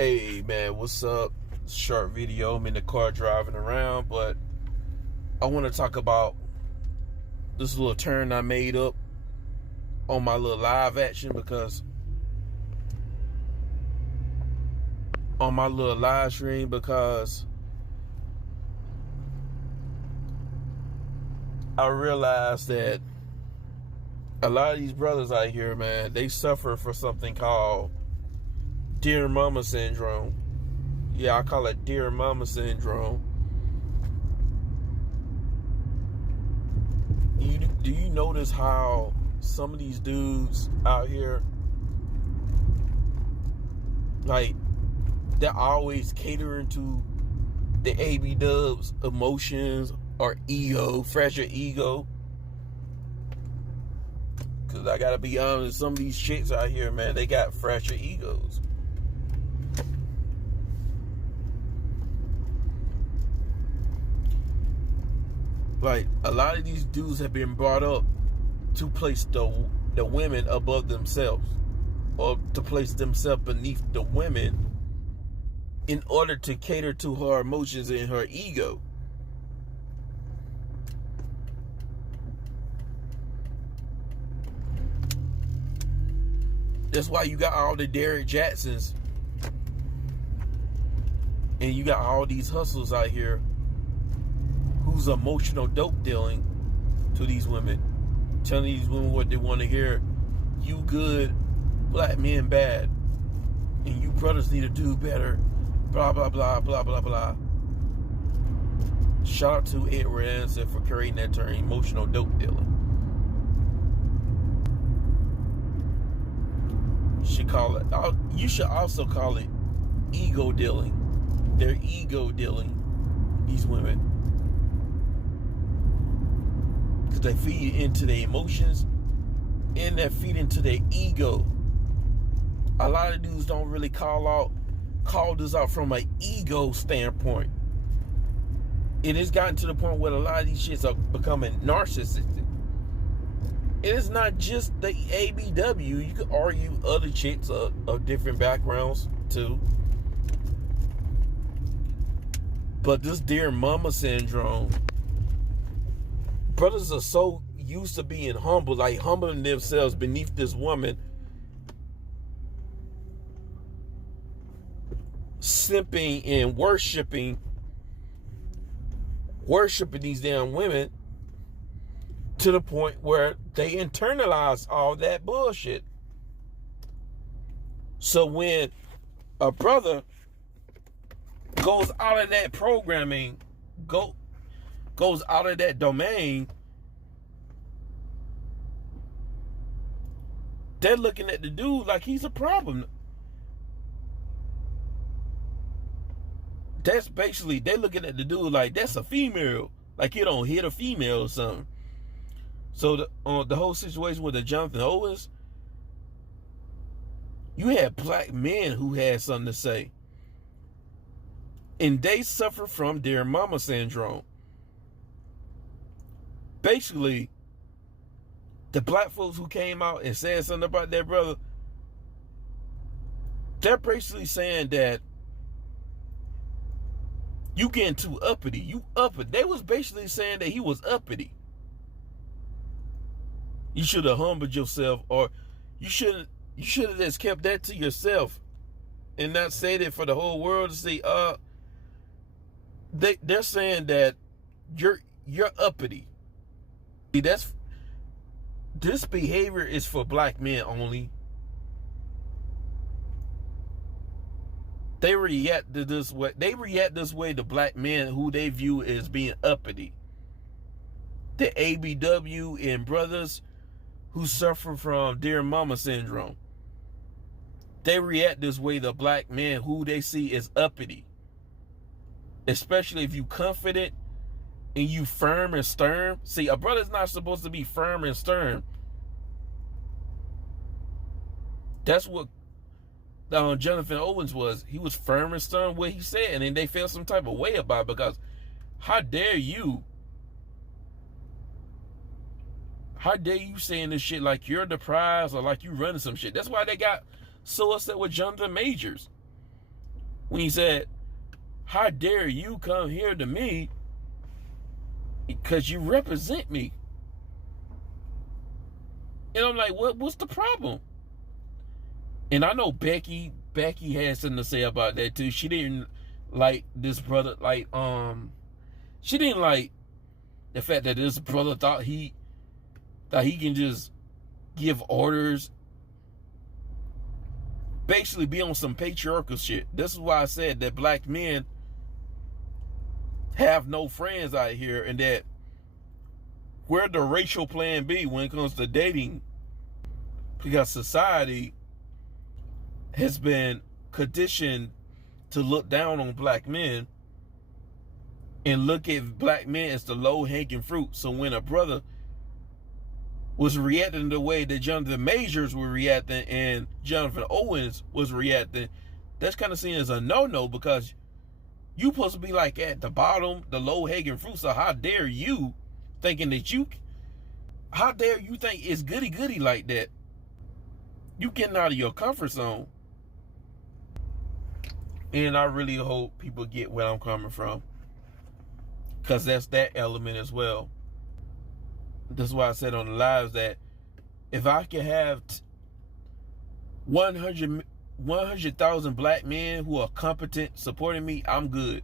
Hey man, what's up? Short video. I'm in the car driving around, but I want to talk about this little turn I made up on my little live action because on my little live stream because I realized that a lot of these brothers out here, man, they suffer for something called Dear Mama syndrome. Yeah, I call it Dear Mama syndrome. Do you notice how some of these dudes out here, like, they're always catering to the AB Dubs emotions or ego, fragile ego? Because I gotta be honest, some of these chicks out here, man, they got fragile egos. Like, a lot of these dudes have been brought up to place the women above themselves, or to place themselves beneath the women in order to cater to her emotions and her ego. That's why you got all the Derrick Jacksons and you got all these hustles out here who's emotional dope dealing to these women, telling these women what they want to hear. You good, black men bad, and you brothers need to do better, blah blah blah blah blah blah. Shout out to Edward Anderson for creating that term, emotional dope dealing. You should also call it ego dealing. They're ego dealing, these women, because they feed into their emotions and they feed into their ego. A lot of dudes don't really call this out from an ego standpoint. It has gotten to the point where a lot of these shits are becoming narcissistic. It is not just the ABW. You could argue other chicks of different backgrounds too. But this Dear Mama syndrome, brothers are so used to being humble, like humbling themselves beneath this woman, simping and worshiping these damn women, to the point where they internalize all that bullshit. So when a brother goes out of that programming, goes out of that domain, they're looking at the dude like he's a problem. That's basically, they're looking at the dude like that's a female, like you don't hit a female or something. So the whole situation with the Jonathan Owens, you had black men who had something to say, and they suffer from Dear Mama syndrome. Basically, the black folks who came out and said something about their brother, they're basically saying that you getting too uppity. You uppity. They was basically saying that he was uppity. You should have humbled yourself, or you should have just kept that to yourself and not said it for the whole world to see. They're saying that you're uppity. See, this behavior is for black men only. They react this way. They react this way to black men who they view as being uppity. The ABW and brothers who suffer from Dear Mama syndrome, they react this way to black men who they see as uppity. Especially if you confident and you firm and stern. See, a brother's not supposed to be firm and stern. That's what Jonathan Owens was. He was firm and stern what he said, and then they felt some type of way about it, because how dare you saying this shit like you're the prize or like you running some shit. That's why they got so upset with Jonathan Majors. when he said, "How dare you come here to me because you represent me?" And I'm like, what's the problem? And I know Becky has something to say about that too. She didn't like this brother, like, she didn't like the fact that this brother thought he can just give orders, basically be on some patriarchal shit. This is why I said that black men have no friends out here, and that we're the racial plan B when it comes to dating, because society has been conditioned to look down on black men and look at black men as the low-hanging fruit. So when a brother was reacting the way that Jonathan Majors were reacting and Jonathan Owens was reacting, that's kind of seen as a no-no, because you supposed to be like at the bottom, the low-hanging fruit. So how dare you thinking that how dare you think it's goody-goody like that? You getting out of your comfort zone. And I really hope people get where I'm coming from, because that's that element as well. That's why I said on the lives that if I can have 100,000 black men who are competent supporting me, I'm good.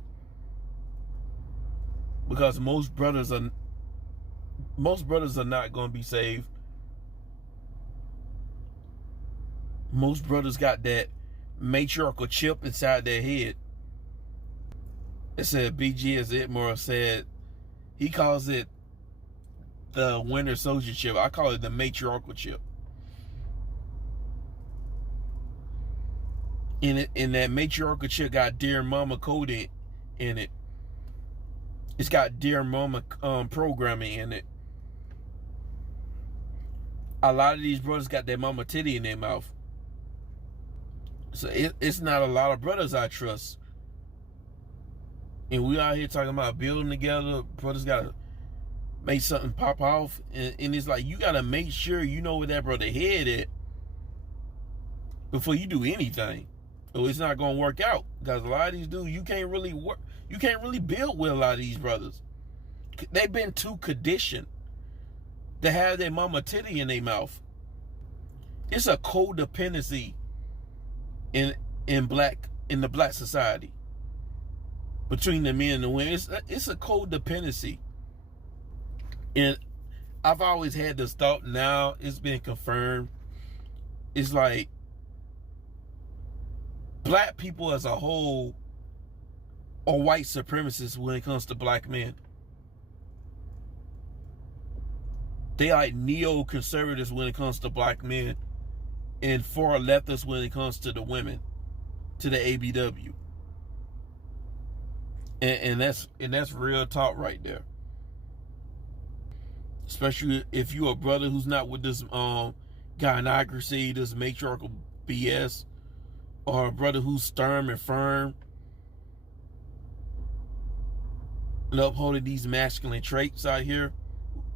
Because most brothers are not going to be saved. Most brothers got that matriarchal chip inside their head. It said BG, as Itmore said, he calls it the Winter Soldier chip. I call it the matriarchal chip. In that matriarchal chip got Dear Mama coded in it. It's got Dear Mama programming in it. A lot of these brothers got their mama titty in their mouth. So it's not a lot of brothers I trust. And we out here talking about building together. Brothers gotta make something pop off. And it's like, you gotta make sure you know where that brother head at before you do anything. Or it's not gonna work out. Because a lot of these dudes, you can't really build with a lot of these brothers. They've been too conditioned to have their mama titty in their mouth. It's a codependency in the black society between the men and the women. It's a codependency. And I've always had this thought, now it's been confirmed. It's like black people as a whole are white supremacists when it comes to black men. They like neoconservatives when it comes to black men, and far leftists when it comes to the women, to the ABW. And that's real talk right there. Especially if you're a brother who's not with this gynocracy, this matriarchal BS, or a brother who's stern and firm and upholding these masculine traits out here.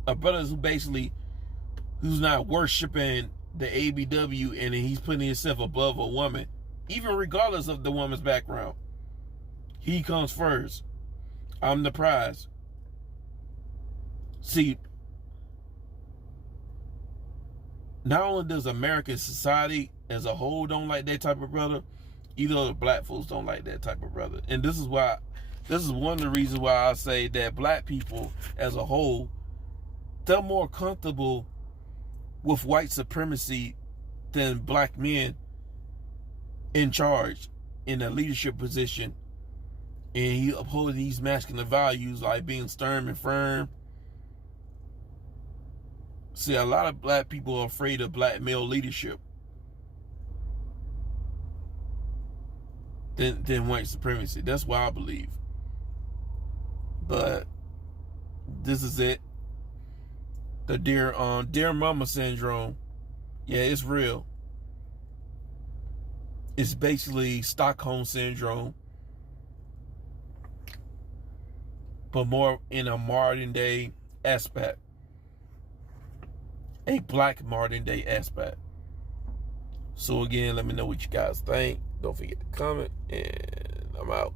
A brother who's not worshiping the ABW and he's putting himself above a woman, even regardless of the woman's background. He comes first. I'm the prize. See, not only does American society as a whole don't like that type of brother, either the black folks don't like that type of brother. And this is one of the reasons why I say that black people as a whole, they're more comfortable with white supremacy than black men in charge, in a leadership position, and he upholding these masculine values like being stern and firm. See, a lot of black people are afraid of black male leadership than white supremacy. That's what I believe. But this is it. The dear mama syndrome. Yeah, it's real. It's basically Stockholm syndrome, but more in a modern day aspect. A black modern day aspect. So again, let me know what you guys think. Don't forget to comment, and I'm out.